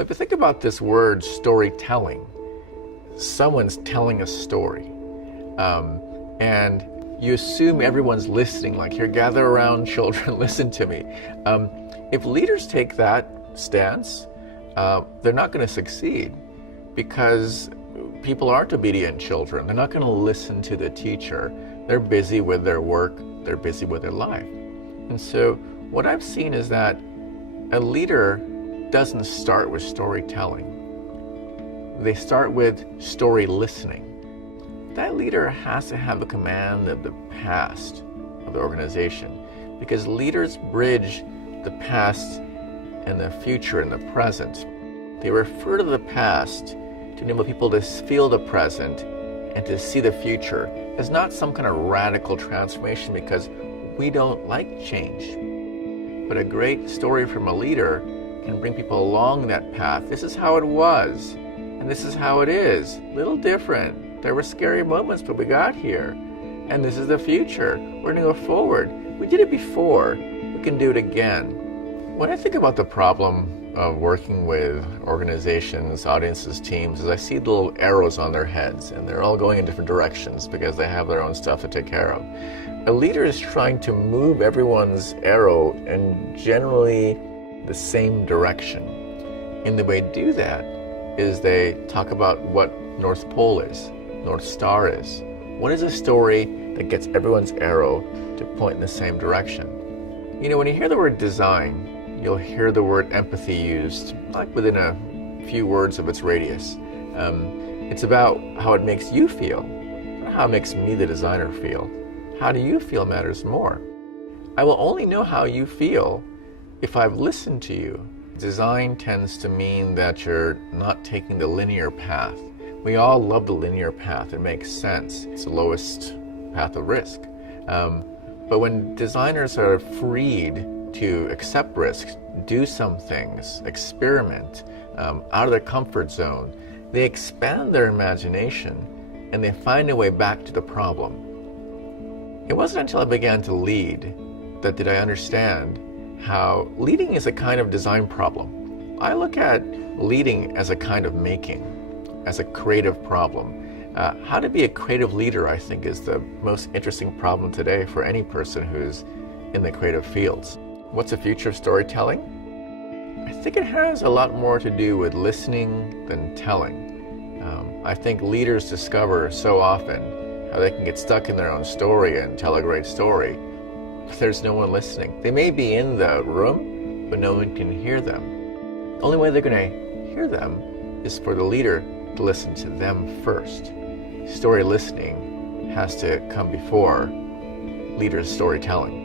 Well, if you think about this word storytelling, someone's telling a story. And you assume everyone's listening, like, here, gather around, children, listen to me. If leaders take that stance, they're not going to succeed, because people aren't obedient children. They're not going to listen to the teacher. They're busy with their work. They're busy with their life. And so what I've seen is that a leader doesn't start with storytelling. They start with story listening. That leader has to have a command of the past of the organization, because leaders bridge the past and the future and the present. They refer to the past to enable people to feel the present and to see the future as not some kind of radical transformation, because we don't like change. But a great story from a leader can bring people along that path. This is how it was, and this is how it is. Little different. There were scary moments, but we got here. And this is the future. We're going to go forward. We did it before. We can do it again. When I think about the problem of working with organizations, audiences, teams, is I see little arrows on their heads, and they're all going in different directions because they have their own stuff to take care of. A leader is trying to move everyone's arrow in generally the same direction. And the way to do that is they talk about what North Pole is, North Star is. What is a story that gets everyone's arrow to point in the same direction? You know, when you hear the word design, you'll hear the word empathy used, like within a few words of its radius. It's about how it makes you feel, not how it makes me, the designer, feel. How do you feel matters more. I will only know how you feel if I've listened to you. Design tends to mean that you're not taking the linear path. We all love the linear path. It makes sense. It's the lowest path of risk. But when designers are freed to accept risks, do some things, experiment, out of their comfort zone, they expand their imagination and they find a way back to the problem. It wasn't until I began to lead that did I understand how leading is a kind of design problem. I look at leading as a kind of making, as a creative problem. How to be a creative leader, I think, is the most interesting problem today for any person who's in the creative fields. What's the future of storytelling? I think it has a lot more to do with listening than telling. I think leaders discover so often how they can get stuck in their own story and tell a great story, but there's no one listening. They may be in the room, but no one can hear them. The only way they're going to hear them is for the leader to listen to them first. Story listening has to come before leaders' storytelling.